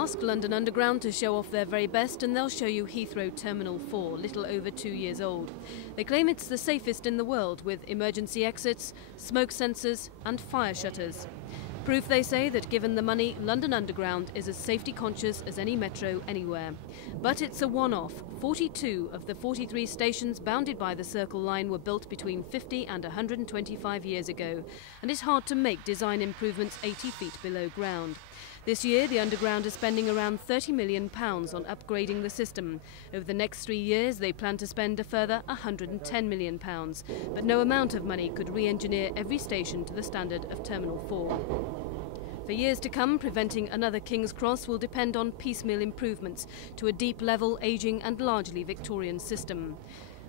Ask London Underground to show off their very best and they'll show you Heathrow Terminal 4, little over 2 years old. They claim it's the safest in the world, with emergency exits, smoke sensors and fire shutters. Proof, they say, that given the money, London Underground is as safety conscious as any metro anywhere. But it's a one-off. 42 of the 43 stations bounded by the Circle Line were built between 50 and 125 years ago, and it's hard to make design improvements 80 feet below ground. This year, the Underground is spending around £30 million on upgrading the system. Over the next 3 years, they plan to spend a further £110 million. But no amount of money could re-engineer every station to the standard of Terminal 4. For years to come, preventing another King's Cross will depend on piecemeal improvements to a deep level, ageing and largely Victorian system.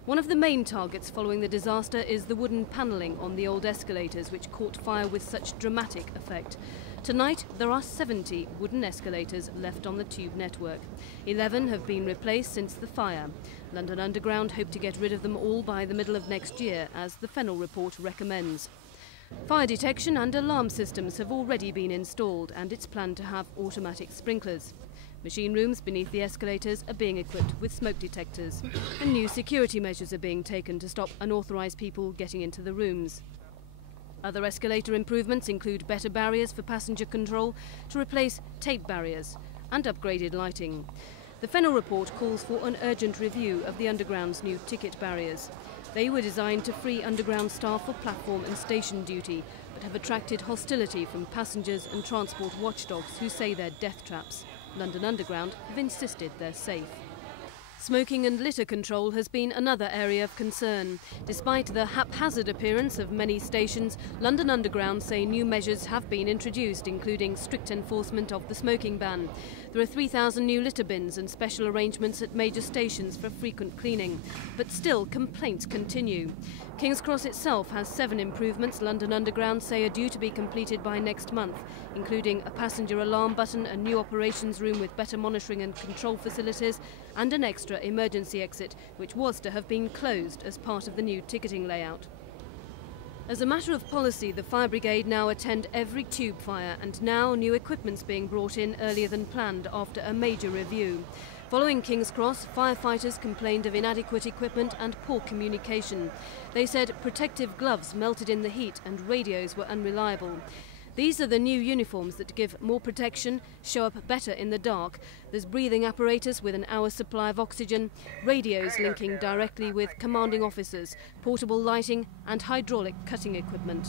One of the main targets following the disaster is the wooden panelling on the old escalators, which caught fire with such dramatic effect. Tonight, there are 70 wooden escalators left on the tube network. 11 have been replaced since the fire. London Underground hope to get rid of them all by the middle of next year, as the Fennell report recommends. Fire detection and alarm systems have already been installed, and it's planned to have automatic sprinklers. Machine rooms beneath the escalators are being equipped with smoke detectors, and new security measures are being taken to stop unauthorised people getting into the rooms. Other escalator improvements include better barriers for passenger control to replace tape barriers and upgraded lighting. The Fennell report calls for an urgent review of the Underground's new ticket barriers. They were designed to free Underground staff for platform and station duty, but have attracted hostility from passengers and transport watchdogs who say they're death traps. London Underground have insisted they're safe. Smoking and litter control has been another area of concern. Despite the haphazard appearance of many stations, London Underground say new measures have been introduced, including strict enforcement of the smoking ban. There are 3,000 new litter bins and special arrangements at major stations for frequent cleaning. But still, complaints continue. King's Cross itself has 7 improvements London Underground say are due to be completed by next month, including a passenger alarm button, a new operations room with better monitoring and control facilities, and an extra emergency exit, which was to have been closed as part of the new ticketing layout. As a matter of policy, the fire brigade now attend every tube fire, and now new equipment's being brought in earlier than planned after a major review. Following King's Cross, firefighters complained of inadequate equipment and poor communication. They said protective gloves melted in the heat and radios were unreliable. These are the new uniforms that give more protection, show up better in the dark. There's breathing apparatus with an hour's supply of oxygen, radios linking directly with commanding officers, portable lighting and hydraulic cutting equipment.